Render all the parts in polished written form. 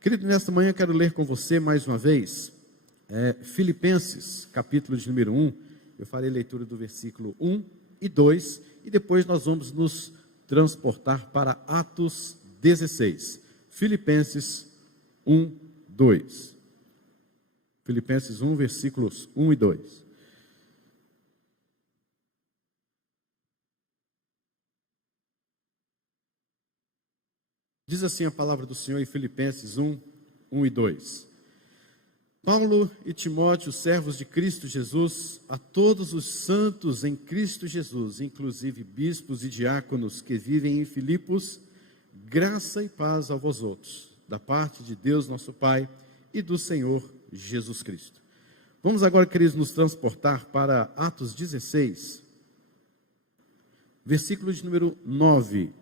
Querido, nesta manhã eu quero ler com você mais uma vez Filipenses, capítulo de número 1. Eu farei leitura do versículo 1 e 2 e depois nós vamos nos transportar para Atos 16. Filipenses 1, 2. Filipenses 1, versículos 1 e 2. Diz assim a palavra do Senhor em Filipenses 1, 1 e 2. Paulo e Timóteo, servos de Cristo Jesus, a todos os santos em Cristo Jesus, inclusive bispos e diáconos que vivem em Filipos, graça e paz a vós outros, da parte de Deus nosso Pai e do Senhor Jesus Cristo. Vamos agora, queridos, nos transportar para Atos 16, versículo de número 9.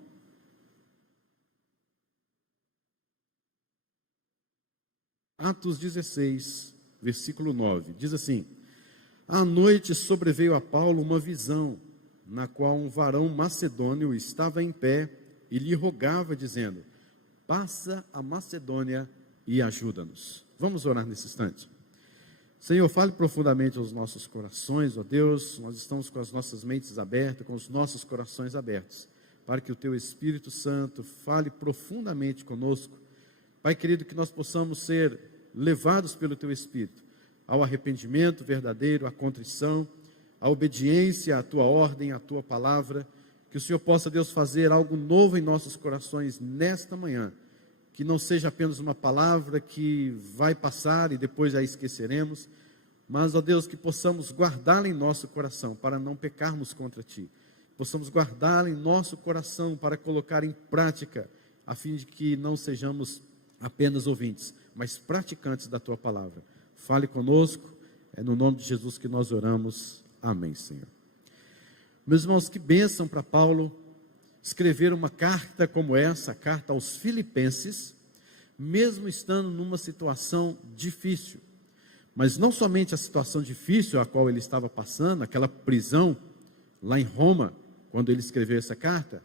Atos 16, versículo 9, diz assim: à noite sobreveio a Paulo uma visão, na qual um varão macedônio estava em pé e lhe rogava, dizendo: passa a Macedônia e ajuda-nos. Vamos orar nesse instante. Senhor, fale profundamente aos nossos corações, ó Deus. Nós estamos com as nossas mentes abertas, com os nossos corações abertos, para que o Teu Espírito Santo fale profundamente conosco. Pai querido, que nós possamos ser levados pelo Teu Espírito ao arrependimento verdadeiro, à contrição, à obediência à Tua ordem, à Tua palavra. Que o Senhor possa, Deus, fazer algo novo em nossos corações nesta manhã. Que não seja apenas uma palavra que vai passar e depois a esqueceremos, mas, ó Deus, que possamos guardá-la em nosso coração para não pecarmos contra Ti. Possamos guardá-la em nosso coração para colocar em prática, a fim de que não sejamos apenas ouvintes, mas praticantes da Tua palavra. Fale conosco, é no nome de Jesus que nós oramos. Amém, Senhor. Meus irmãos, que bênção para Paulo escrever uma carta como essa, a carta aos Filipenses, mesmo estando numa situação difícil. Mas não somente a situação difícil a qual ele estava passando, aquela prisão lá em Roma, quando ele escreveu essa carta,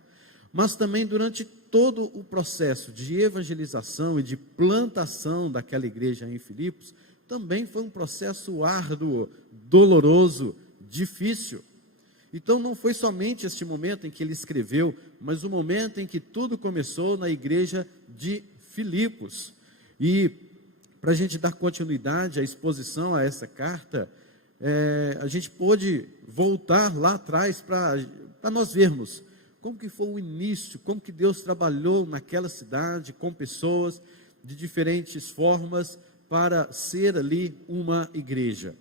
mas também durante todo o processo de evangelização e de plantação daquela igreja em Filipos, também foi um processo árduo, doloroso, difícil. Então não foi somente este momento em que ele escreveu, mas o momento em que tudo começou na igreja de Filipos. E para a gente dar continuidade à exposição a essa carta, a gente pôde voltar lá atrás para nós vermos como que foi o início, como que Deus trabalhou naquela cidade com pessoas de diferentes formas para ser ali uma igreja.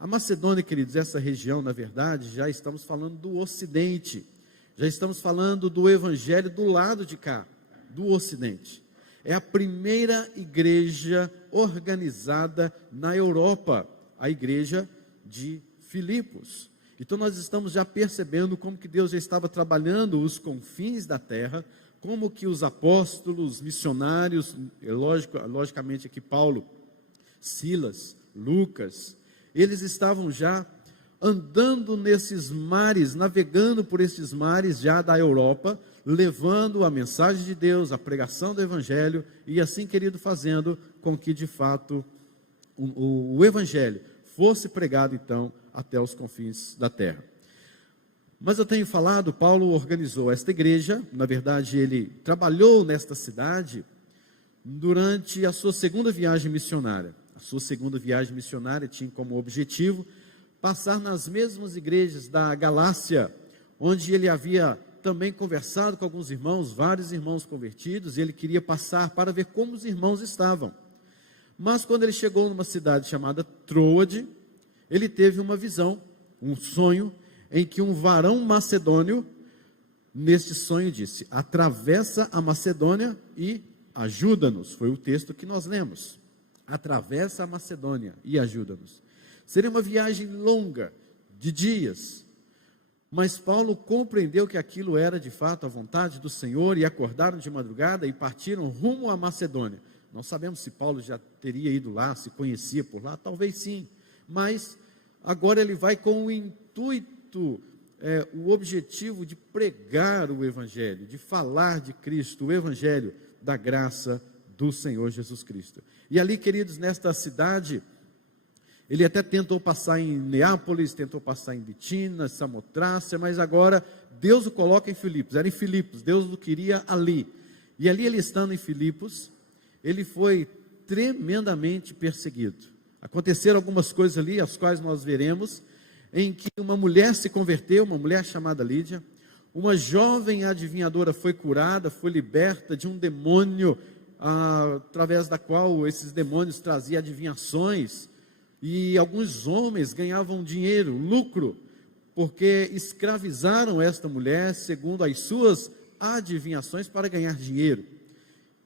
A Macedônia, queridos, essa região, na verdade, já estamos falando do Ocidente, já estamos falando do Evangelho do lado de cá, do Ocidente. É a primeira igreja organizada na Europa, a igreja de Filipos. Então nós estamos já percebendo como que Deus já estava trabalhando os confins da terra, como que os apóstolos, missionários, logicamente aqui Paulo, Silas, Lucas, eles estavam já andando nesses mares, navegando por esses mares já da Europa, levando a mensagem de Deus, a pregação do Evangelho, e assim, querido, fazendo com que de fato o Evangelho fosse pregado então até os confins da terra. Mas eu tenho falado, Paulo organizou esta igreja, na verdade ele trabalhou nesta cidade durante a sua segunda viagem missionária. A sua segunda viagem missionária tinha como objetivo passar nas mesmas igrejas da Galácia, onde ele havia também conversado com alguns irmãos, vários irmãos convertidos, e ele queria passar para ver como os irmãos estavam. Mas quando ele chegou numa cidade chamada Troade, ele teve uma visão, um sonho, em que um varão macedônio, neste sonho disse: atravessa a Macedônia e ajuda-nos. Foi o texto que nós lemos. Atravessa a Macedônia e ajuda-nos. Seria uma viagem longa, de dias, mas Paulo compreendeu que aquilo era de fato a vontade do Senhor, e acordaram de madrugada e partiram rumo à Macedônia. Não sabemos se Paulo já teria ido lá, se conhecia por lá, talvez sim, mas agora ele vai com o intuito, o objetivo de pregar o Evangelho, de falar de Cristo, o Evangelho da graça do Senhor Jesus Cristo. E ali, queridos, nesta cidade, ele até tentou passar em Neápolis, tentou passar em Bitina, Samotrácia, mas agora Deus o coloca em Filipos. Era em Filipos, Deus o queria ali. E ali, ele estando em Filipos, ele foi tremendamente perseguido. Aconteceram algumas coisas ali, as quais nós veremos, em que uma mulher se converteu, uma mulher chamada Lídia. Uma jovem adivinhadora foi curada, foi liberta de um demônio, através da qual esses demônios traziam adivinhações, e alguns homens ganhavam dinheiro, lucro, porque escravizaram esta mulher segundo as suas adivinhações para ganhar dinheiro.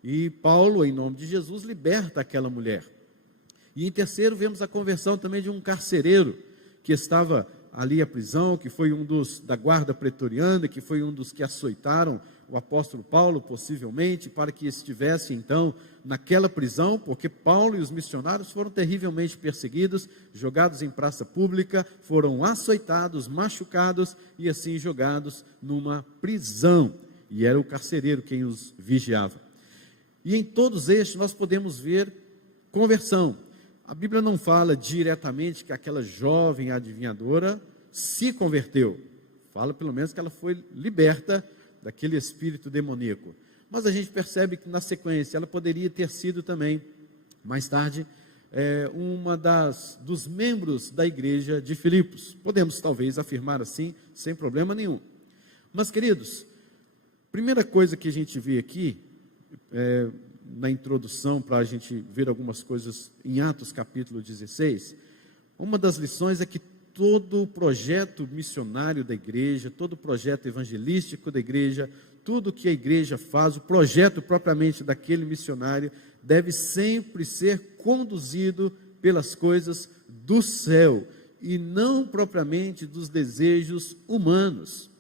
E Paulo, em nome de Jesus, liberta aquela mulher. E em terceiro, vemos a conversão também de um carcereiro, que estava ali à prisão, que foi um dos da guarda pretoriana, que foi um dos que açoitaram o apóstolo Paulo, possivelmente, para que estivesse então naquela prisão, porque Paulo e os missionários foram terrivelmente perseguidos, jogados em praça pública, foram açoitados, machucados e assim jogados numa prisão, e era o carcereiro quem os vigiava. E em todos estes nós podemos ver conversão. A Bíblia não fala diretamente que aquela jovem adivinhadora se converteu. Fala pelo menos que ela foi liberta daquele espírito demoníaco. Mas a gente percebe que na sequência ela poderia ter sido também, mais tarde, uma dos membros da igreja de Filipos. Podemos talvez afirmar assim, sem problema nenhum. Mas, queridos, primeira coisa que a gente vê aqui, na introdução, para a gente ver algumas coisas em Atos capítulo 16, uma das lições é que todo o projeto missionário da igreja, todo o projeto evangelístico da igreja, tudo que a igreja faz, o projeto propriamente daquele missionário, deve sempre ser conduzido pelas coisas do céu, e não propriamente dos desejos humanos.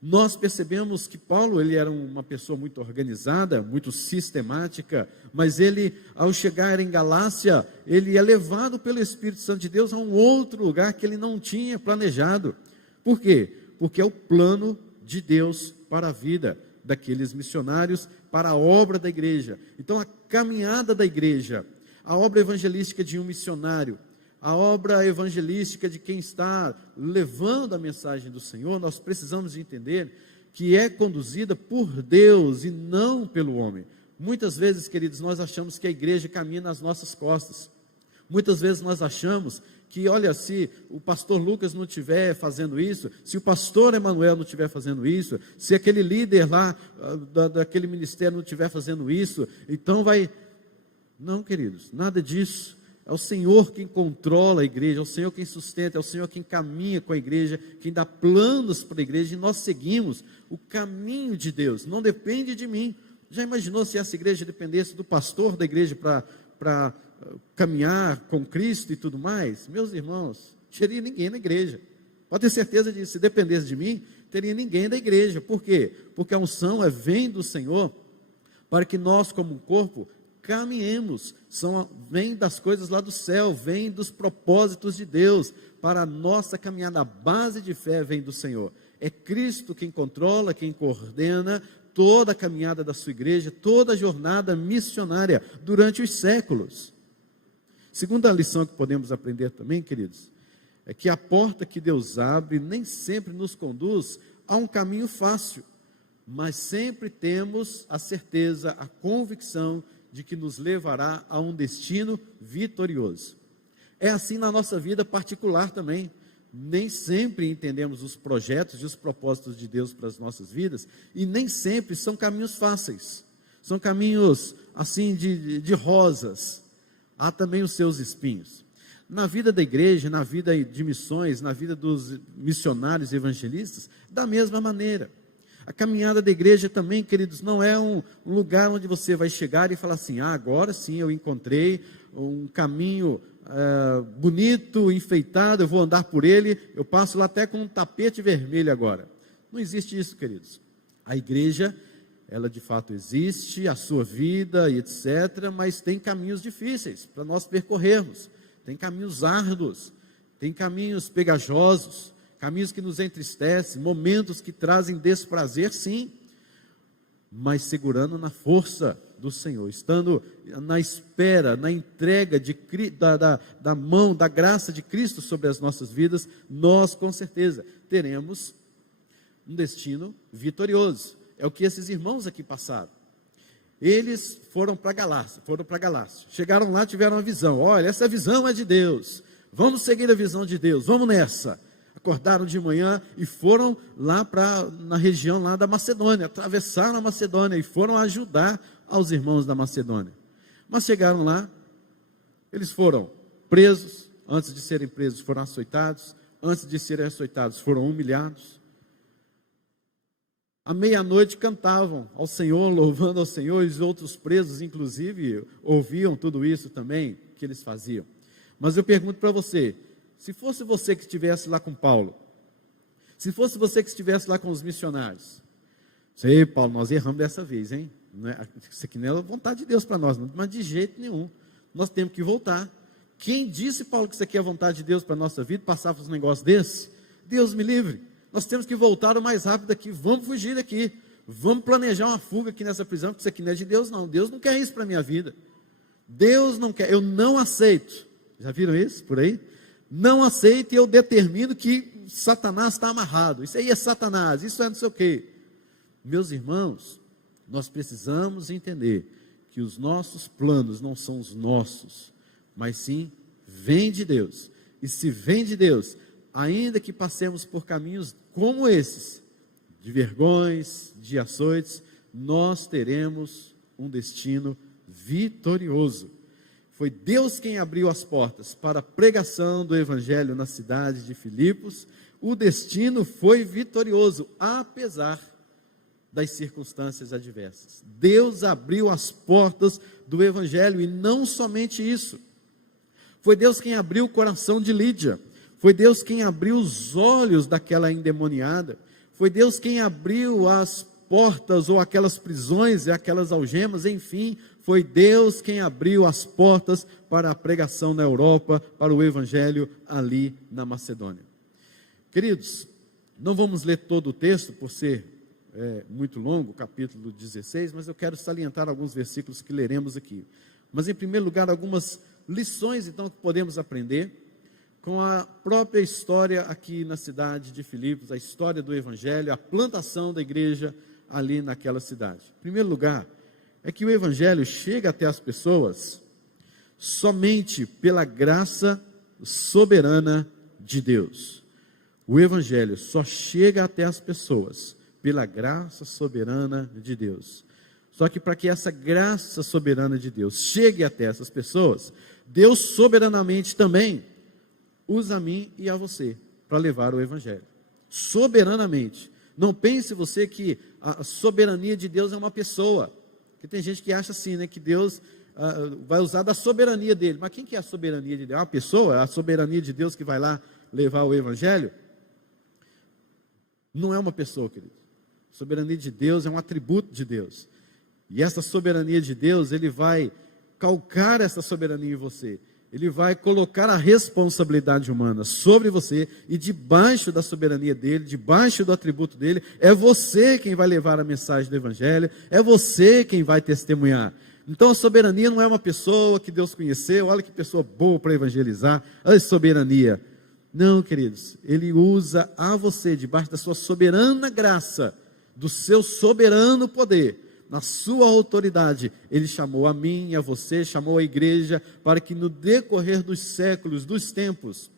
Nós percebemos que Paulo, ele era uma pessoa muito organizada, muito sistemática, mas ele, ao chegar em Galácia, ele é levado pelo Espírito Santo de Deus a um outro lugar que ele não tinha planejado. Por quê? Porque é o plano de Deus para a vida daqueles missionários, para a obra da igreja. Então, a caminhada da igreja, a obra evangelística de um missionário, a obra evangelística de quem está levando a mensagem do Senhor, nós precisamos entender que é conduzida por Deus e não pelo homem. Muitas vezes, queridos, nós achamos que a igreja caminha nas nossas costas. Muitas vezes nós achamos que, olha, se o pastor Lucas não estiver fazendo isso, se o pastor Emanuel não estiver fazendo isso, se aquele líder lá daquele ministério não estiver fazendo isso, então vai... Não, queridos, nada disso. É o Senhor quem controla a igreja, é o Senhor quem sustenta, é o Senhor quem caminha com a igreja, quem dá planos para a igreja, e nós seguimos o caminho de Deus, não depende de mim. Já imaginou se essa igreja dependesse do pastor da igreja para caminhar com Cristo e tudo mais? Meus irmãos, não teria ninguém na igreja, pode ter certeza disso. Se dependesse de mim, teria ninguém da igreja. Por quê? Porque a unção vem do Senhor, para que nós como um corpo caminhemos, vem das coisas lá do céu, vem dos propósitos de Deus, para a nossa caminhada. A base de fé vem do Senhor, é Cristo quem controla, quem coordena toda a caminhada da sua igreja, toda a jornada missionária durante os séculos. Segunda lição que podemos aprender também, queridos, é que a porta que Deus abre nem sempre nos conduz a um caminho fácil, mas sempre temos a certeza, a convicção de que nos levará a um destino vitorioso. É assim na nossa vida particular também. Nem sempre entendemos os projetos e os propósitos de Deus para as nossas vidas, e nem sempre são caminhos fáceis, são caminhos assim de rosas. Há também os seus espinhos. Na vida da igreja, na vida de missões, na vida dos missionários e evangelistas, da mesma maneira. A caminhada da igreja também, queridos, não é um lugar onde você vai chegar e falar assim: agora sim eu encontrei um caminho bonito, enfeitado, eu vou andar por ele, eu passo lá até com um tapete vermelho agora. Não existe isso, queridos. A igreja, ela de fato existe, a sua vida e etc., mas tem caminhos difíceis para nós percorrermos, tem caminhos árduos, tem caminhos pegajosos, caminhos que nos entristecem, momentos que trazem desprazer, sim, mas segurando na força do Senhor, estando na espera, na entrega da mão, da graça de Cristo sobre as nossas vidas, nós com certeza teremos um destino vitorioso. É o que esses irmãos aqui passaram. Eles foram para Galácia, chegaram lá, tiveram uma visão. Olha, essa visão é de Deus, vamos seguir a visão de Deus, vamos nessa. Acordaram de manhã e foram lá na região lá da Macedônia, atravessaram a Macedônia e foram ajudar aos irmãos da Macedônia. Mas chegaram lá, eles foram presos, antes de serem presos foram açoitados, antes de serem açoitados foram humilhados. À meia-noite cantavam ao Senhor, louvando ao Senhor, e os outros presos, inclusive, ouviam tudo isso também, que eles faziam. Mas eu pergunto para você, se fosse você que estivesse lá com Paulo, se fosse você que estivesse lá com os missionários, sei, Paulo, nós erramos dessa vez, hein? Isso aqui não é a vontade de Deus para nós, mas de jeito nenhum, nós temos que voltar. Quem disse, Paulo, que isso aqui é a vontade de Deus para a nossa vida, passava uns negócios desses? Deus me livre, nós temos que voltar o mais rápido daqui, vamos fugir daqui, vamos planejar uma fuga aqui nessa prisão, porque isso aqui não é de Deus não, Deus não quer isso para a minha vida, Deus não quer, eu não aceito. Já viram isso por aí? Não aceito e eu determino que Satanás está amarrado, isso aí é Satanás, isso é não sei o quê. Meus irmãos, nós precisamos entender que os nossos planos não são os nossos, mas sim, vêm de Deus, e se vem de Deus, ainda que passemos por caminhos como esses, de vergões, de açoites, nós teremos um destino vitorioso. Foi Deus quem abriu as portas para a pregação do Evangelho na cidade de Filipos. O destino foi vitorioso, apesar das circunstâncias adversas. Deus abriu as portas do Evangelho, e não somente isso. Foi Deus quem abriu o coração de Lídia. Foi Deus quem abriu os olhos daquela endemoniada. Foi Deus quem abriu as portas, ou aquelas prisões e aquelas algemas, enfim, foi Deus quem abriu as portas para a pregação na Europa, para o Evangelho ali na Macedônia. Queridos, não vamos ler todo o texto, por ser muito longo, o capítulo 16, mas eu quero salientar alguns versículos que leremos aqui. Mas, em primeiro lugar, algumas lições, então, que podemos aprender com a própria história aqui na cidade de Filipos, a história do Evangelho, a plantação da igreja ali naquela cidade. Em primeiro lugar, é que o Evangelho chega até as pessoas somente pela graça soberana de Deus. O Evangelho só chega até as pessoas pela graça soberana de Deus. Só que para que essa graça soberana de Deus chegue até essas pessoas, Deus soberanamente também usa a mim e a você para levar o Evangelho. Soberanamente. Não pense você que a soberania de Deus é uma pessoa. Porque tem gente que acha assim, né, que Deus vai usar da soberania dele. Mas quem que é a soberania de Deus? É uma pessoa? É a soberania de Deus que vai lá levar o Evangelho? Não é uma pessoa, querido. A soberania de Deus é um atributo de Deus. E essa soberania de Deus, Ele vai calcar essa soberania em você. Ele vai colocar a responsabilidade humana sobre você, e debaixo da soberania dele, debaixo do atributo dele, é você quem vai levar a mensagem do Evangelho, é você quem vai testemunhar. Então a soberania não é uma pessoa que Deus conheceu, olha que pessoa boa para evangelizar, olha soberania. Não, queridos, Ele usa a você, debaixo da sua soberana graça, do seu soberano poder, na sua autoridade, Ele chamou a mim e a você, chamou a igreja, para que no decorrer dos séculos, dos tempos,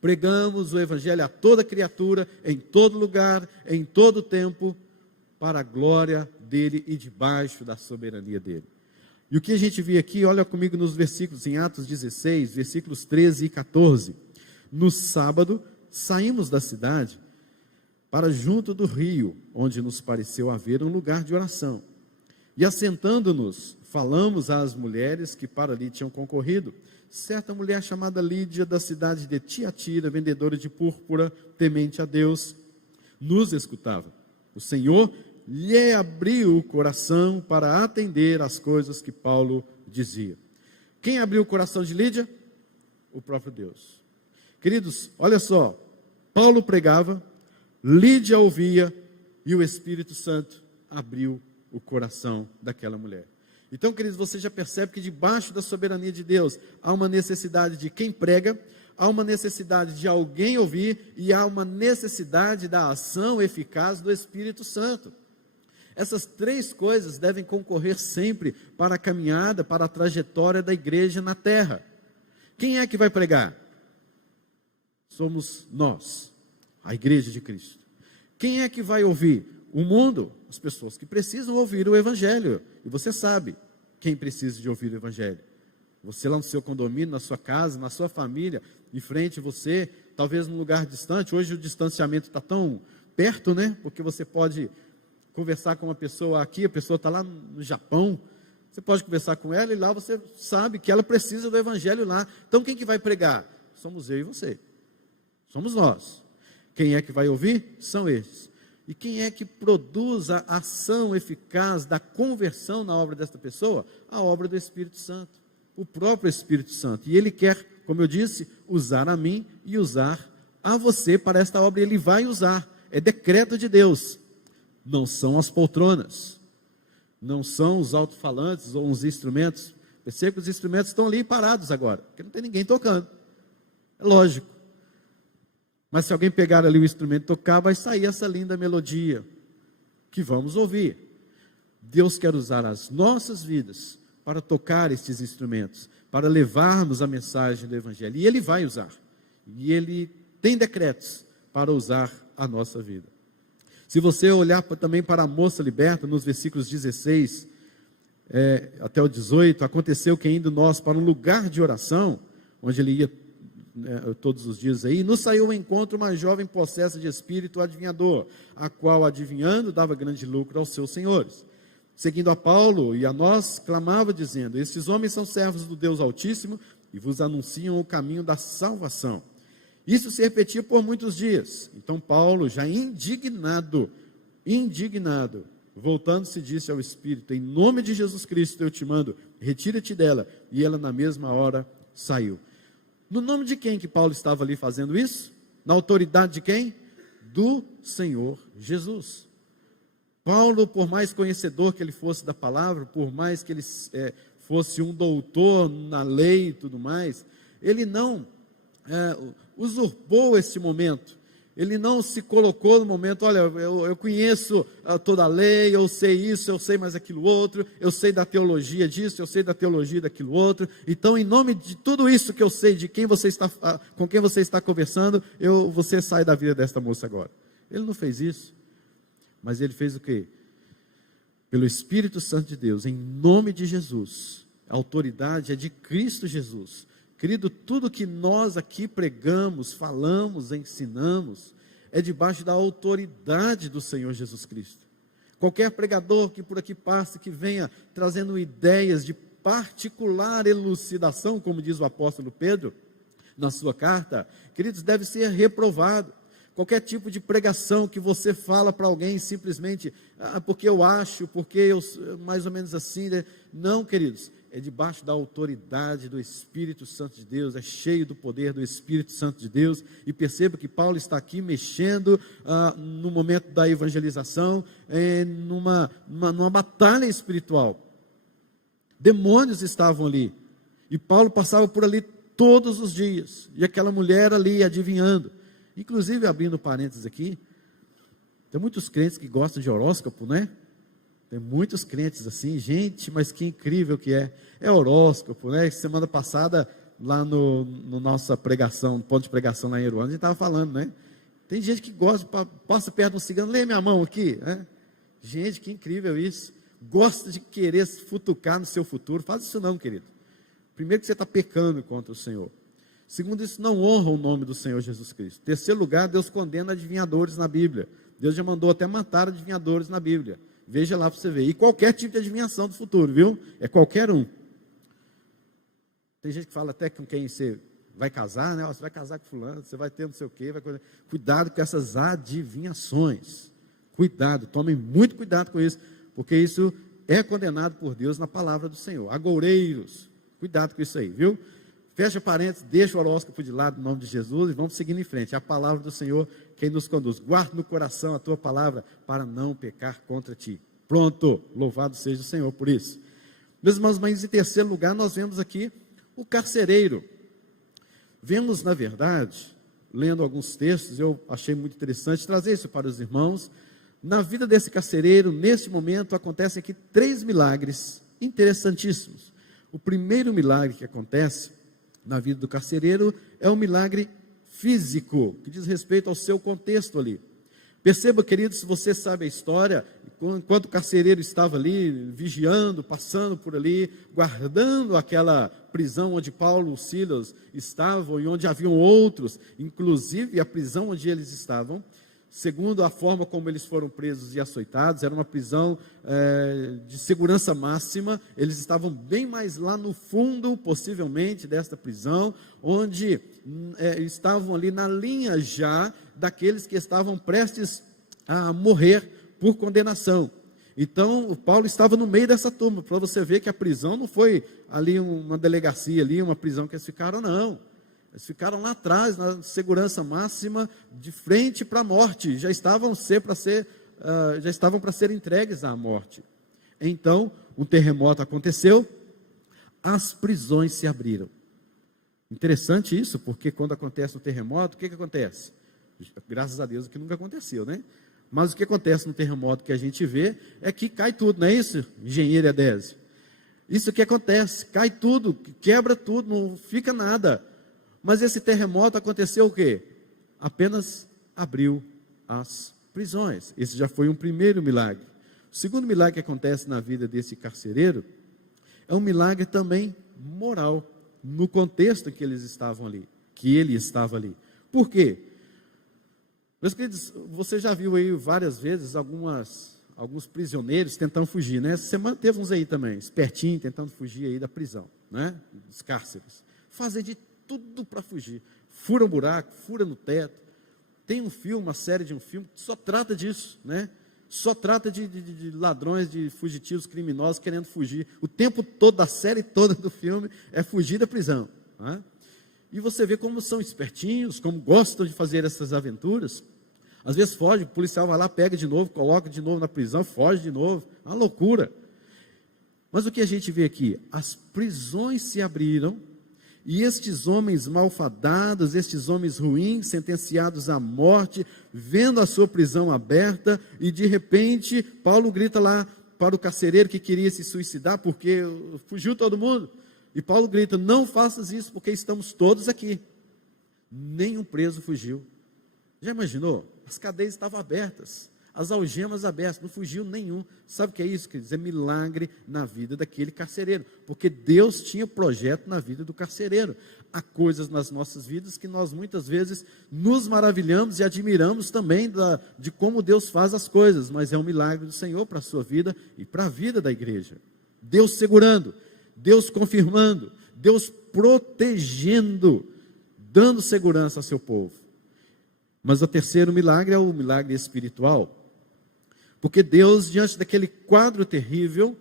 pregamos o Evangelho a toda criatura, em todo lugar, em todo tempo, para a glória dEle e debaixo da soberania dEle. E o que a gente vê aqui, olha comigo nos versículos, em Atos 16, versículos 13 e 14. No sábado, saímos da cidade para junto do rio, onde nos pareceu haver um lugar de oração. E assentando-nos, falamos às mulheres que para ali tinham concorrido. Certa mulher chamada Lídia, da cidade de Tiatira, vendedora de púrpura, temente a Deus, nos escutava. O Senhor lhe abriu o coração para atender às coisas que Paulo dizia. Quem abriu o coração de Lídia? O próprio Deus. Queridos, olha só, Paulo pregava, Lídia ouvia, e o Espírito Santo abriu o coração daquela mulher. Então, queridos, você já percebe que debaixo da soberania de Deus há uma necessidade de quem prega, há uma necessidade de alguém ouvir e há uma necessidade da ação eficaz do Espírito Santo. Essas três coisas devem concorrer sempre para a caminhada, para a trajetória da igreja na terra. Quem é que vai pregar? Somos nós, a igreja de Cristo. Quem é que vai ouvir? O mundo, as pessoas que precisam ouvir o Evangelho. E você sabe quem precisa de ouvir o Evangelho. Você lá no seu condomínio, na sua casa, na sua família, em frente a você, talvez num lugar distante. Hoje o distanciamento está tão perto, né? Porque você pode conversar com uma pessoa aqui, a pessoa está lá no Japão. Você pode conversar com ela e lá você sabe que ela precisa do Evangelho lá. Então quem que vai pregar? Somos eu e você. Somos nós. Quem é que vai ouvir? São eles. E quem é que produz a ação eficaz da conversão na obra desta pessoa? A obra do Espírito Santo. O próprio Espírito Santo. E Ele quer, como eu disse, usar a mim e usar a você para esta obra. Ele vai usar. É decreto de Deus. Não são as poltronas. Não são os alto-falantes ou os instrumentos. Perceba que os instrumentos estão ali parados agora. Porque não tem ninguém tocando. É lógico. Mas se alguém pegar ali o instrumento e tocar, vai sair essa linda melodia que vamos ouvir. Deus quer usar as nossas vidas para tocar estes instrumentos, para levarmos a mensagem do Evangelho. E Ele vai usar. E Ele tem decretos para usar a nossa vida. Se você olhar também para a moça liberta, nos versículos 16 até o 18, aconteceu que indo nós para um lugar de oração, onde ele ia todos os dias aí, nos saiu ao encontro uma jovem possessa de espírito adivinhador, a qual adivinhando dava grande lucro aos seus senhores. Seguindo a Paulo e a nós, clamava dizendo: estes homens são servos do Deus Altíssimo e vos anunciam o caminho da salvação. Isso se repetia por muitos dias. Então Paulo, já indignado, voltando-se, disse ao espírito: em nome de Jesus Cristo eu te mando, retira-te dela. E ela na mesma hora saiu. No nome de quem que Paulo estava ali fazendo isso? Na autoridade de quem? Do Senhor Jesus. Paulo, por mais conhecedor que ele fosse da palavra, por mais que ele fosse um doutor na lei e tudo mais, ele não usurpou esse momento. Ele não se colocou no momento: olha, eu conheço toda a lei, eu sei isso, eu sei mais aquilo outro, eu sei da teologia disso, eu sei da teologia daquilo outro. Então, em nome de tudo isso que eu sei, de quem você está, com quem você está conversando, você sai da vida desta moça agora. Ele não fez isso, mas ele fez o quê? Pelo Espírito Santo de Deus, em nome de Jesus. A autoridade é de Cristo Jesus. Querido, tudo que nós aqui pregamos, falamos, ensinamos, é debaixo da autoridade do Senhor Jesus Cristo. Qualquer pregador que por aqui passe, que venha trazendo ideias de particular elucidação, como diz o apóstolo Pedro na sua carta, queridos, deve ser reprovado. Qualquer tipo de pregação que você fala para alguém simplesmente, porque eu acho, porque eu, mais ou menos assim, né? Não, queridos, é debaixo da autoridade do Espírito Santo de Deus, é cheio do poder do Espírito Santo de Deus. E perceba que Paulo está aqui mexendo no momento da evangelização, numa batalha espiritual. Demônios estavam ali, e Paulo passava por ali todos os dias, e aquela mulher ali adivinhando. Inclusive, abrindo parênteses aqui, tem muitos crentes que gostam de horóscopo, né? Tem muitos crentes assim, gente, mas que incrível que é horóscopo, né? Semana passada, lá no nossa pregação, no ponto de pregação lá em Eruana, a gente estava falando, né? Tem gente que gosta, passa perto de um cigano, lê minha mão aqui, né? Gente, que incrível isso. Gosta de querer futucar no seu futuro. Faz isso não, querido. Primeiro que você está pecando contra o Senhor. Segundo, isso não honra o nome do Senhor Jesus Cristo. Terceiro lugar, Deus condena adivinhadores na Bíblia. Deus já mandou até matar adivinhadores na Bíblia. Veja lá para você ver. E qualquer tipo de adivinhação do futuro, viu? É qualquer um. Tem gente que fala até com quem você vai casar, né? Você vai casar com fulano, você vai ter não sei o quê. Cuidado com essas adivinhações. Cuidado, tomem muito cuidado com isso, porque isso é condenado por Deus na palavra do Senhor. Agoureiros, cuidado com isso aí, viu? Fecha parênteses, deixa o horóscopo de lado, em nome de Jesus, e vamos seguindo em frente. É a palavra do Senhor quem nos conduz. Guarda no coração a tua palavra, para não pecar contra ti. Pronto, louvado seja o Senhor por isso. Meus irmãos, mas em terceiro lugar, nós vemos aqui o carcereiro. Vemos, na verdade, lendo alguns textos, eu achei muito interessante trazer isso para os irmãos. Na vida desse carcereiro, neste momento, acontecem aqui 3 milagres interessantíssimos. O primeiro milagre que acontece na vida do carcereiro é um milagre físico, que diz respeito ao seu contexto ali. Perceba, queridos, se você sabe a história, enquanto o carcereiro estava ali, vigiando, passando por ali, guardando aquela prisão onde Paulo e Silas estavam, e onde haviam outros, inclusive a prisão onde eles estavam, segundo a forma como eles foram presos e açoitados, era uma prisão de segurança máxima. Eles estavam bem mais lá no fundo, possivelmente, desta prisão, onde estavam ali na linha já daqueles que estavam prestes a morrer por condenação. Então, o Paulo estava no meio dessa turma, para você ver que a prisão não foi ali uma delegacia, ali uma prisão que eles ficaram, não. Eles ficaram lá atrás, na segurança máxima, de frente para a morte, já estavam para ser entregues à morte. Então, um terremoto aconteceu, as prisões se abriram. Interessante isso, porque quando acontece um terremoto, o que acontece? Graças a Deus, o que nunca aconteceu, né? Mas o que acontece no terremoto que a gente vê é que cai tudo, não é isso, engenheiro Edésio? Isso que acontece, cai tudo, quebra tudo, não fica nada. Mas esse terremoto aconteceu o quê? Apenas abriu as prisões. Esse já foi um primeiro milagre. O segundo milagre que acontece na vida desse carcereiro é um milagre também moral, no contexto que eles estavam ali, que ele estava ali. Por quê? Meus queridos, você já viu aí várias vezes alguns prisioneiros tentando fugir, né? Essa semana teve uns aí também, espertinho, tentando fugir aí da prisão, né? Dos cárceres. Fazer de tudo para fugir. Fura um buraco, fura no teto. Tem um filme, uma série de um filme que só trata disso, né? Só trata de ladrões, de fugitivos criminosos querendo fugir. O tempo todo, a série toda do filme é fugir da prisão, né? E você vê como são espertinhos, como gostam de fazer essas aventuras. Às vezes foge, o policial vai lá, pega de novo, coloca de novo na prisão, foge de novo. É uma loucura. Mas o que a gente vê aqui? As prisões se abriram, e estes homens malfadados, estes homens ruins, sentenciados à morte, vendo a sua prisão aberta, e de repente, Paulo grita lá para o carcereiro que queria se suicidar, porque fugiu todo mundo. E Paulo grita, não faças isso, porque estamos todos aqui. Nenhum preso fugiu. Já imaginou? As cadeias estavam abertas, as algemas abertas, não fugiu nenhum. Sabe o que é isso, queridos? É milagre na vida daquele carcereiro, porque Deus tinha projeto na vida do carcereiro. Há coisas nas nossas vidas que nós muitas vezes nos maravilhamos e admiramos também de como Deus faz as coisas, mas é um milagre do Senhor para a sua vida e para a vida da igreja. Deus segurando, Deus confirmando, Deus protegendo, dando segurança ao seu povo. Mas o terceiro milagre é o milagre espiritual, porque Deus, diante daquele quadro terrível,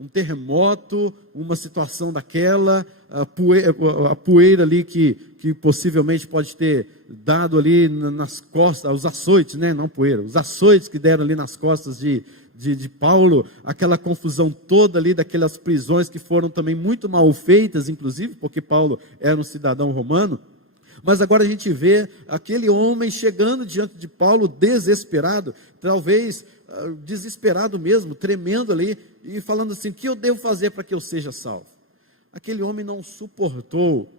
um terremoto, uma situação daquela, a poeira ali que possivelmente pode ter dado ali nas costas, os açoites, né? Não poeira, os açoites que deram ali nas costas de Paulo, aquela confusão toda ali daquelas prisões que foram também muito mal feitas, inclusive porque Paulo era um cidadão romano. Mas agora a gente vê aquele homem chegando diante de Paulo desesperado, talvez desesperado mesmo, tremendo ali, e falando assim, o que eu devo fazer para que eu seja salvo? Aquele homem não suportou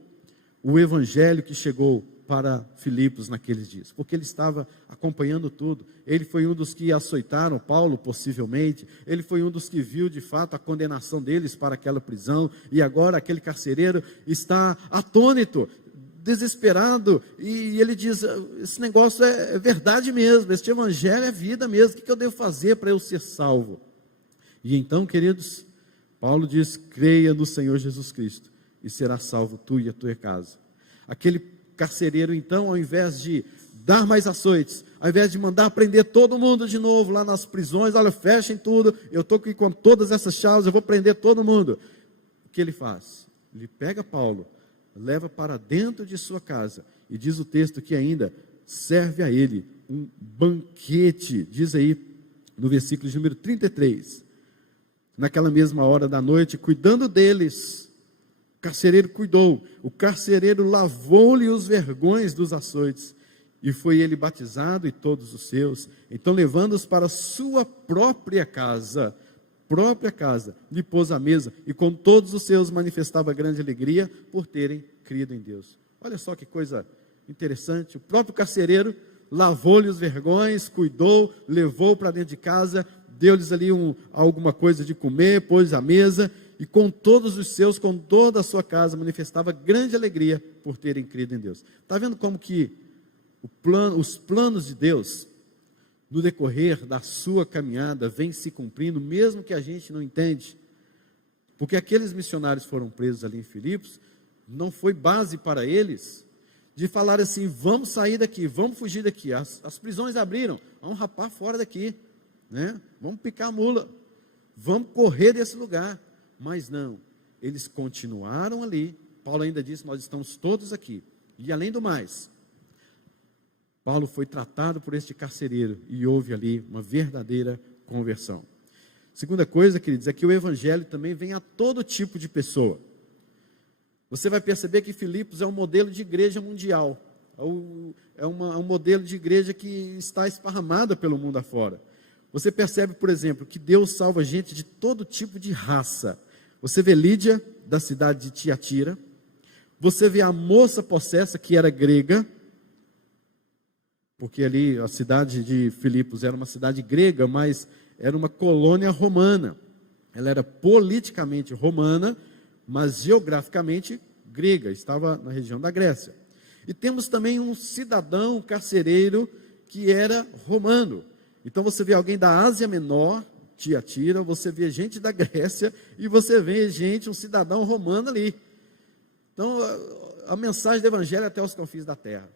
o evangelho que chegou para Filipos naqueles dias, porque ele estava acompanhando tudo. Ele foi um dos que açoitaram Paulo, possivelmente. Ele foi um dos que viu de fato a condenação deles para aquela prisão, e agora aquele carcereiro está atônito, desesperado, e ele diz, esse negócio é verdade mesmo, este evangelho é vida mesmo, o que eu devo fazer para eu ser salvo? E então, queridos, Paulo diz, creia no Senhor Jesus Cristo, e será salvo tu e a tua casa. Aquele carcereiro, então, ao invés de dar mais açoites, ao invés de mandar prender todo mundo de novo lá nas prisões, olha, fechem tudo, eu estou aqui com todas essas chaves, eu vou prender todo mundo. O que ele faz? Ele pega Paulo, leva para dentro de sua casa, e diz o texto que ainda serve a ele um banquete, diz aí no versículo de número 33, naquela mesma hora da noite, cuidando deles. O carcereiro cuidou, o carcereiro lavou-lhe os vergões dos açoites, e foi ele batizado e todos os seus. Então, levando-os para sua própria casa, lhe pôs à mesa, e com todos os seus manifestava grande alegria por terem crido em Deus. Olha só que coisa interessante, o próprio carcereiro lavou-lhe os vergões, cuidou, levou para dentro de casa, deu-lhes ali alguma coisa de comer, pôs à mesa, e com todos os seus, com toda a sua casa, manifestava grande alegria por terem crido em Deus. Está vendo como que os planos de Deus, no decorrer da sua caminhada, vêm se cumprindo, mesmo que a gente não entende? Porque aqueles missionários foram presos ali em Filipos, não foi base para eles de falar assim, vamos sair daqui, vamos fugir daqui, as prisões abriram, vamos rapar fora daqui, né? Vamos picar a mula, vamos correr desse lugar. Mas não, eles continuaram ali. Paulo ainda disse, nós estamos todos aqui. E além do mais, Paulo foi tratado por este carcereiro e houve ali uma verdadeira conversão. Segunda coisa, queridos, é que o evangelho também vem a todo tipo de pessoa. Você vai perceber que Filipos é um modelo de igreja mundial, é um modelo de igreja que está esparramada pelo mundo afora. Você percebe, por exemplo, que Deus salva gente de todo tipo de raça. Você vê Lídia, da cidade de Tiatira, você vê a moça possessa, que era grega, porque ali a cidade de Filipos era uma cidade grega, mas era uma colônia romana. Ela era politicamente romana, mas geograficamente grega, estava na região da Grécia. E temos também um cidadão carcereiro que era romano. Então você vê alguém da Ásia Menor, Tiatira, você vê gente da Grécia e você vê um cidadão romano ali. Então a mensagem do evangelho é até os confins da terra.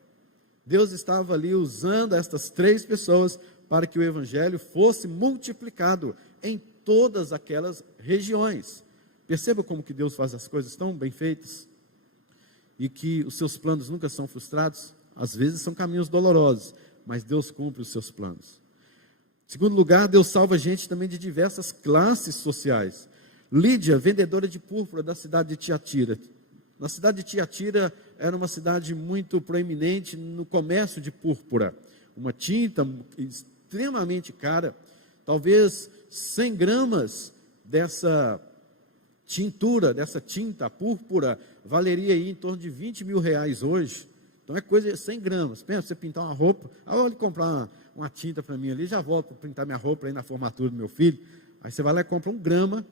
Deus estava ali usando estas três pessoas para que o evangelho fosse multiplicado em todas aquelas regiões. Perceba como que Deus faz as coisas tão bem feitas e que os seus planos nunca são frustrados. Às vezes são caminhos dolorosos, mas Deus cumpre os seus planos. Em segundo lugar, Deus salva gente também de diversas classes sociais. Lídia, vendedora de púrpura da cidade de Tiatira. Na cidade de Tiatira era uma cidade muito proeminente no comércio de púrpura. Uma tinta extremamente cara, talvez 100 gramas dessa tintura, dessa tinta púrpura, valeria aí em torno de 20 mil reais hoje. Então é coisa de 100 gramas. Pensa, você pintar uma roupa, olha, comprar uma tinta para mim ali, já volto para pintar minha roupa aí na formatura do meu filho. Aí você vai lá e compra 1 grama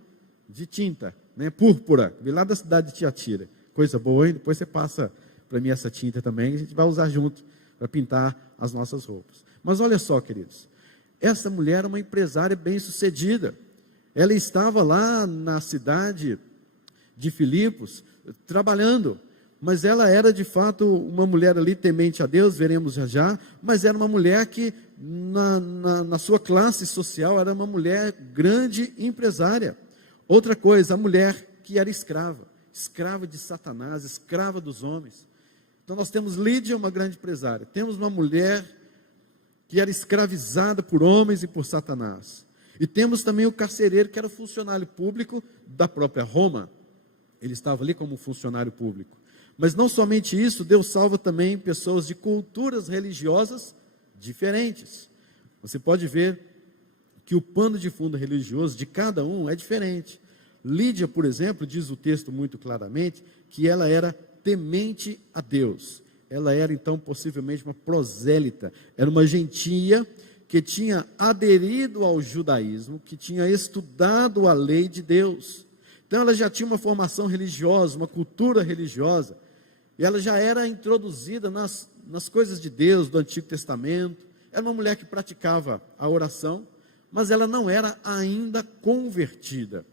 de tinta, né, púrpura, vem lá da cidade de Tiatira. Coisa boa, hein? Depois você passa para mim essa tinta também, a gente vai usar junto para pintar as nossas roupas. Mas olha só, queridos, essa mulher era uma empresária bem-sucedida. Ela estava lá na cidade de Filipos, trabalhando, mas ela era de fato uma mulher ali temente a Deus, veremos já, mas era uma mulher que na sua classe social era uma mulher grande empresária. Outra coisa, a mulher que era escrava de Satanás, escrava dos homens. Então nós temos Lídia, uma grande empresária, temos uma mulher que era escravizada por homens e por Satanás, e temos também o carcereiro, que era funcionário público da própria Roma. Ele estava ali como funcionário público. Mas não somente isso, Deus salva também pessoas de culturas religiosas diferentes. Você pode ver que o pano de fundo religioso de cada um é diferente. Lídia, por exemplo, diz o texto muito claramente, que ela era temente a Deus. Ela era então possivelmente uma prosélita, era uma gentia que tinha aderido ao judaísmo, que tinha estudado a lei de Deus. Então ela já tinha uma formação religiosa, uma cultura religiosa, e ela já era introduzida nas coisas de Deus, do Antigo Testamento. Era uma mulher que praticava a oração, mas ela não era ainda convertida.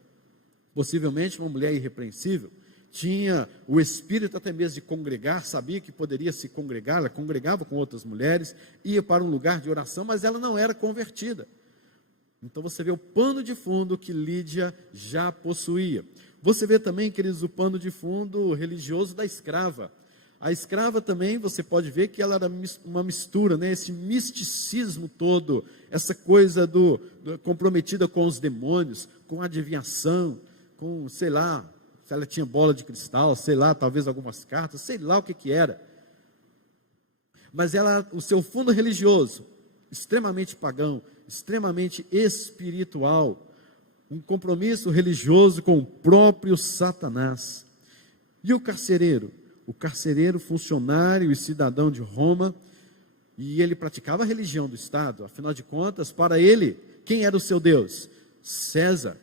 Possivelmente uma mulher irrepreensível, tinha o espírito até mesmo de congregar, sabia que poderia se congregar, ela congregava com outras mulheres, ia para um lugar de oração, mas ela não era convertida. Então você vê o pano de fundo que Lídia já possuía. Você vê também, queridos, o pano de fundo religioso da escrava. A escrava também, você pode ver que ela era uma mistura, né? Esse misticismo todo, essa coisa comprometida com os demônios, com adivinhação, com, sei lá, se ela tinha bola de cristal, sei lá, talvez algumas cartas, sei lá o que era. Mas o seu fundo religioso, extremamente pagão, extremamente espiritual, um compromisso religioso com o próprio Satanás. E o carcereiro? O carcereiro, funcionário e cidadão de Roma, e ele praticava a religião do Estado, afinal de contas, para ele, quem era o seu Deus? César.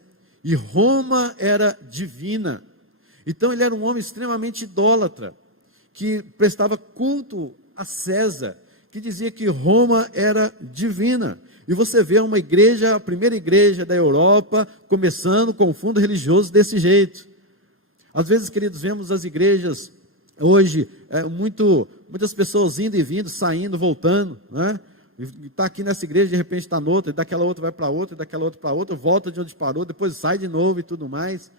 E Roma era divina. Então ele era um homem extremamente idólatra, que prestava culto a César, que dizia que Roma era divina. E você vê uma igreja, a primeira igreja da Europa, começando com um fundo religioso desse jeito. Às vezes, queridos, vemos as igrejas hoje, muitas pessoas indo e vindo, saindo, voltando, né? Está aqui nessa igreja, de repente está noutra, e daquela outra vai para outra, e daquela outra para outra, volta de onde parou, depois sai de novo e tudo mais.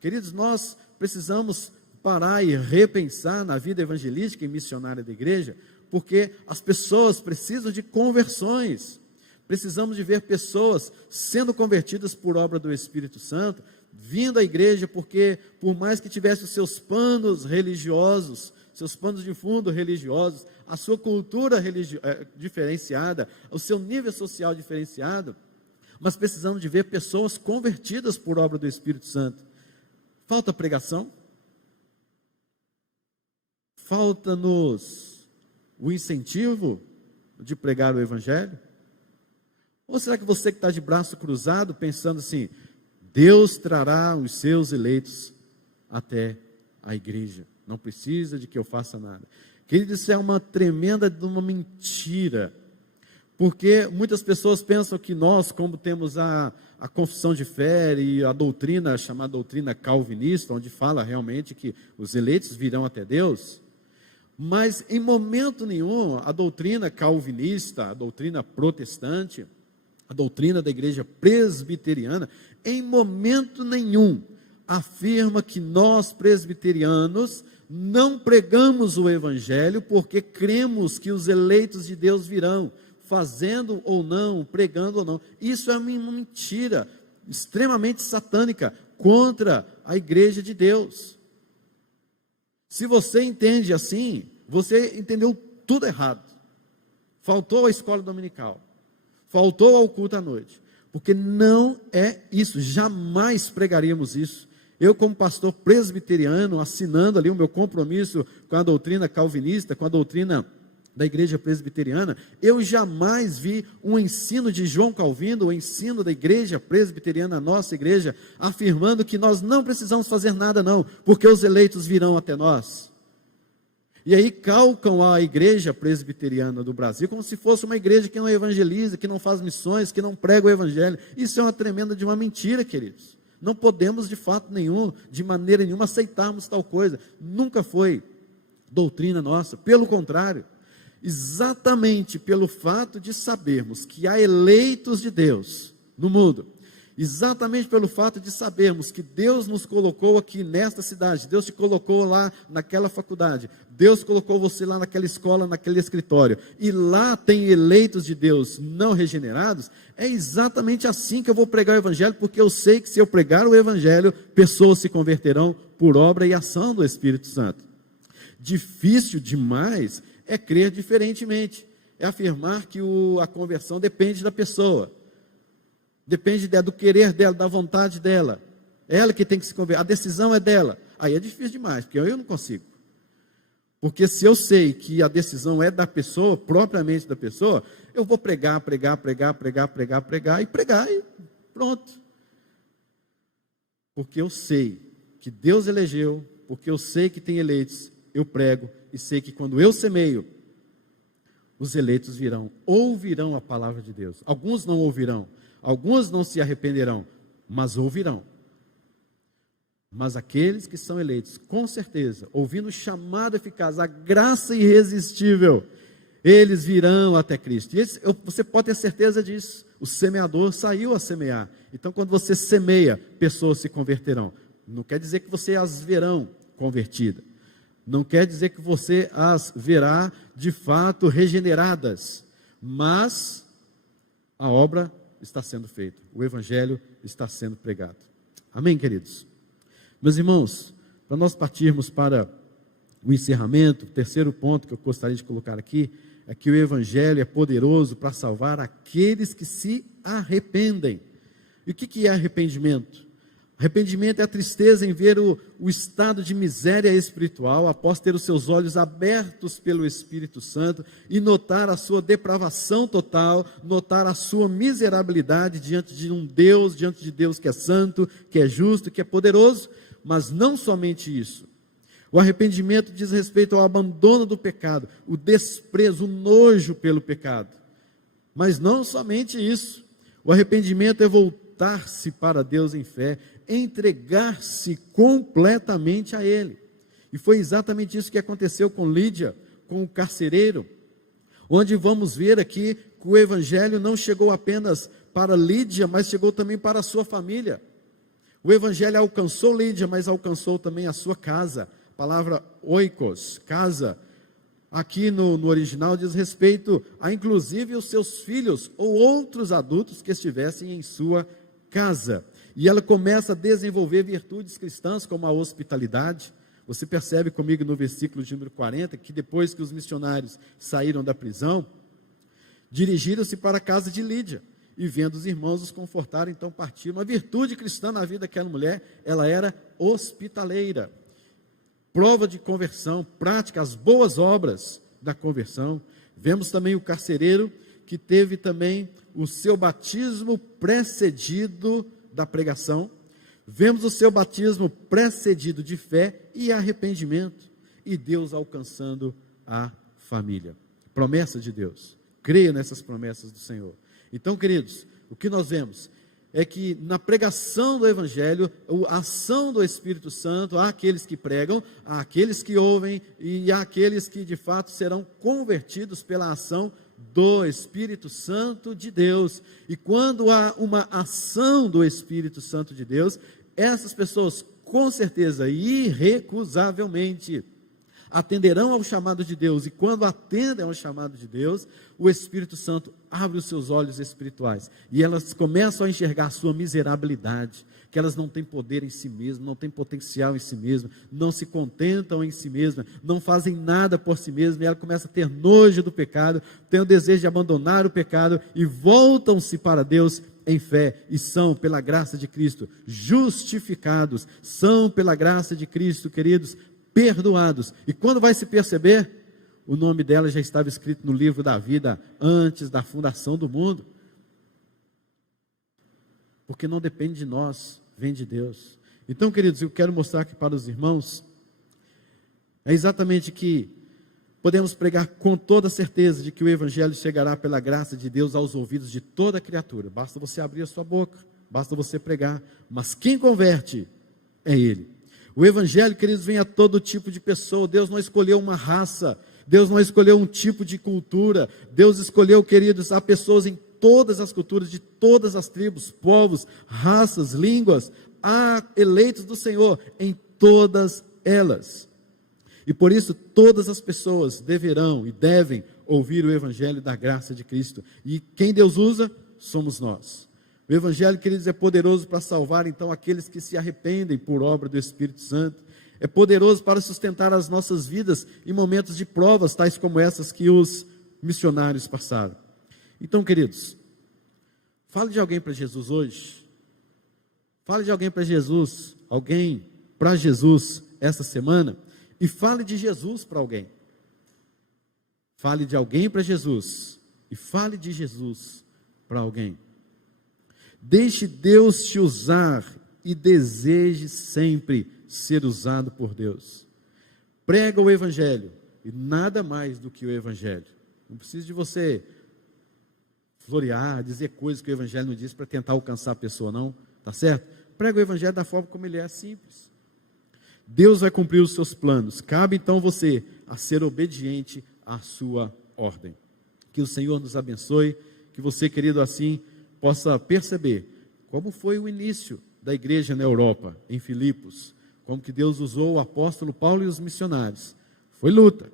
Queridos, nós precisamos parar e repensar na vida evangelística e missionária da igreja, porque as pessoas precisam de conversões. Precisamos de ver pessoas sendo convertidas por obra do Espírito Santo, vindo à igreja, porque por mais que tivesse os seus panos religiosos, seus panos de fundo religiosos, a sua cultura diferenciada, o seu nível social diferenciado, mas precisamos de ver pessoas convertidas por obra do Espírito Santo. Falta pregação? Falta-nos o incentivo de pregar o Evangelho? Ou será que você que está de braço cruzado, pensando assim, Deus trará os seus eleitos até a igreja, não precisa de que eu faça nada? Querido, isso é uma tremenda de uma mentira, porque muitas pessoas pensam que nós, como temos a confissão de fé e a doutrina, chamada doutrina calvinista, onde fala realmente que os eleitos virão até Deus, mas em momento nenhum a doutrina calvinista, a doutrina protestante, a doutrina da igreja presbiteriana, em momento nenhum afirma que nós presbiterianos não pregamos o Evangelho porque cremos que os eleitos de Deus virão, fazendo ou não, pregando ou não. Isso é uma mentira extremamente satânica contra a igreja de Deus. Se você entende assim, você entendeu tudo errado. Faltou a escola dominical, faltou ao culto à noite, porque não é isso, jamais pregaríamos isso. Eu, como pastor presbiteriano, assinando ali o meu compromisso com a doutrina calvinista, com a doutrina da igreja presbiteriana, eu jamais vi um ensino de João Calvino, o ensino da igreja presbiteriana, a nossa igreja, afirmando que nós não precisamos fazer nada não, porque os eleitos virão até nós. E aí calcam a igreja presbiteriana do Brasil como se fosse uma igreja que não evangeliza, que não faz missões, que não prega o evangelho. Isso é uma tremenda de uma mentira, queridos. Não podemos de fato nenhum, de maneira nenhuma, aceitarmos tal coisa. Nunca foi doutrina nossa, pelo contrário, exatamente pelo fato de sabermos que há eleitos de Deus no mundo, exatamente pelo fato de sabermos que Deus nos colocou aqui nesta cidade, Deus te colocou lá naquela faculdade, Deus colocou você lá naquela escola, naquele escritório, e lá tem eleitos de Deus não regenerados, é exatamente assim que eu vou pregar o Evangelho, porque eu sei que se eu pregar o Evangelho, pessoas se converterão por obra e ação do Espírito Santo. Difícil demais é crer diferentemente, é afirmar que a conversão depende da pessoa, depende do querer dela, da vontade dela, é ela que tem que se converter, a decisão é dela. Aí é difícil demais, porque eu não consigo. Porque se eu sei que a decisão é da pessoa, propriamente da pessoa, eu vou pregar e pronto. Porque eu sei que Deus elegeu, porque eu sei que tem eleitos, eu prego e sei que quando eu semeio, os eleitos virão, ouvirão a palavra de Deus. Alguns não ouvirão, alguns não se arrependerão, mas ouvirão. Mas aqueles que são eleitos, com certeza, ouvindo o chamado eficaz, a graça irresistível, eles virão até Cristo. E você pode ter certeza disso. O semeador saiu a semear. Então, quando você semeia, pessoas se converterão. Não quer dizer que você as verão convertidas. Não quer dizer que você as verá de fato regeneradas, mas a obra está sendo feita, o evangelho está sendo pregado. Amém, queridos? Meus irmãos, para nós partirmos para o encerramento, o terceiro ponto que eu gostaria de colocar aqui, é que o evangelho é poderoso para salvar aqueles que se arrependem. E o que é arrependimento? Arrependimento é a tristeza em ver o estado de miséria espiritual, após ter os seus olhos abertos pelo Espírito Santo, e notar a sua depravação total, notar a sua miserabilidade diante de um Deus, diante de Deus que é santo, que é justo, que é poderoso. Mas não somente isso. O arrependimento diz respeito ao abandono do pecado, o desprezo, o nojo pelo pecado. Mas não somente isso. O arrependimento é voltar-se para Deus em fé, entregar-se completamente a Ele. E foi exatamente isso que aconteceu com Lídia, com o carcereiro, onde vamos ver aqui que o evangelho não chegou apenas para Lídia, mas chegou também para a sua família. O evangelho alcançou Lídia, mas alcançou também a sua casa. A palavra oikos, casa, aqui no original diz respeito a inclusive os seus filhos ou outros adultos que estivessem em sua casa. E ela começa a desenvolver virtudes cristãs como a hospitalidade. Você percebe comigo no versículo de número 40, que depois que os missionários saíram da prisão, dirigiram-se para a casa de Lídia, e vendo os irmãos os confortaram, então partiram. Uma virtude cristã na vida daquela mulher, ela era hospitaleira. Prova de conversão, prática, as boas obras da conversão. Vemos também o carcereiro, que teve também o seu batismo precedido da pregação. Vemos o seu batismo precedido de fé e arrependimento, e Deus alcançando a família. Promessa de Deus. Creio nessas promessas do Senhor. Então, queridos, o que nós vemos é que na pregação do evangelho, a ação do Espírito Santo, há aqueles que pregam, há aqueles que ouvem, e há aqueles que de fato serão convertidos pela ação do Espírito Santo de Deus. E quando há uma ação do Espírito Santo de Deus, essas pessoas com certeza, irrecusavelmente, atenderão ao chamado de Deus. E quando atendem ao chamado de Deus, o Espírito Santo abre os seus olhos espirituais, e elas começam a enxergar a sua miserabilidade, que elas não têm poder em si mesmas, não têm potencial em si mesmas, não se contentam em si mesmas, não fazem nada por si mesmas, e ela começa a ter nojo do pecado, tem o desejo de abandonar o pecado, e voltam-se para Deus em fé, e são pela graça de Cristo justificados, são pela graça de Cristo, queridos, perdoados. E quando vai se perceber, o nome dela já estava escrito no livro da vida antes da fundação do mundo, porque não depende de nós, vem de Deus. Então, queridos, eu quero mostrar aqui para os irmãos, é exatamente que podemos pregar com toda certeza de que o evangelho chegará pela graça de Deus aos ouvidos de toda criatura. Basta você abrir a sua boca, basta você pregar, mas quem converte é Ele. O evangelho, queridos, vem a todo tipo de pessoa. Deus não escolheu uma raça, Deus não escolheu um tipo de cultura, Deus escolheu, queridos, há pessoas em todas as culturas, de todas as tribos, povos, raças, línguas, há eleitos do Senhor em todas elas. E por isso todas as pessoas deverão e devem ouvir o evangelho da graça de Cristo. E quem Deus usa, somos nós. O evangelho, queridos, é poderoso para salvar então aqueles que se arrependem por obra do Espírito Santo. É poderoso para sustentar as nossas vidas em momentos de provas, tais como essas que os missionários passaram. Então, queridos, fale de alguém para Jesus hoje. Fale de alguém para Jesus, essa semana, e fale de Jesus para alguém. Fale de alguém para Jesus, e fale de Jesus para alguém. Deixe Deus te usar e deseje sempre ser usado por Deus. Prega o evangelho e nada mais do que o evangelho. Não precisa de você florear, dizer coisas que o evangelho não diz para tentar alcançar a pessoa, não, tá certo? Prega o evangelho da forma como ele é, simples. Deus vai cumprir os seus planos. Cabe então você a ser obediente à sua ordem. Que o Senhor nos abençoe, que você, querido, assim possa perceber como foi o início da igreja na Europa, em Filipos, como que Deus usou o apóstolo Paulo e os missionários. Foi luta,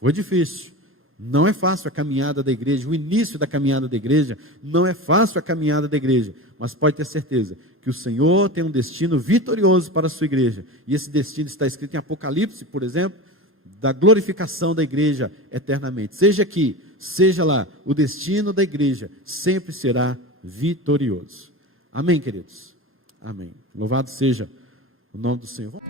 foi difícil, não é fácil a caminhada da igreja, o início da caminhada da igreja, não é fácil a caminhada da igreja, mas pode ter certeza que o Senhor tem um destino vitorioso para a sua igreja, e esse destino está escrito em Apocalipse, por exemplo, da glorificação da igreja eternamente. Seja aqui, seja lá, o destino da igreja sempre será vitorioso. Amém, queridos? Amém. Louvado seja o nome do Senhor.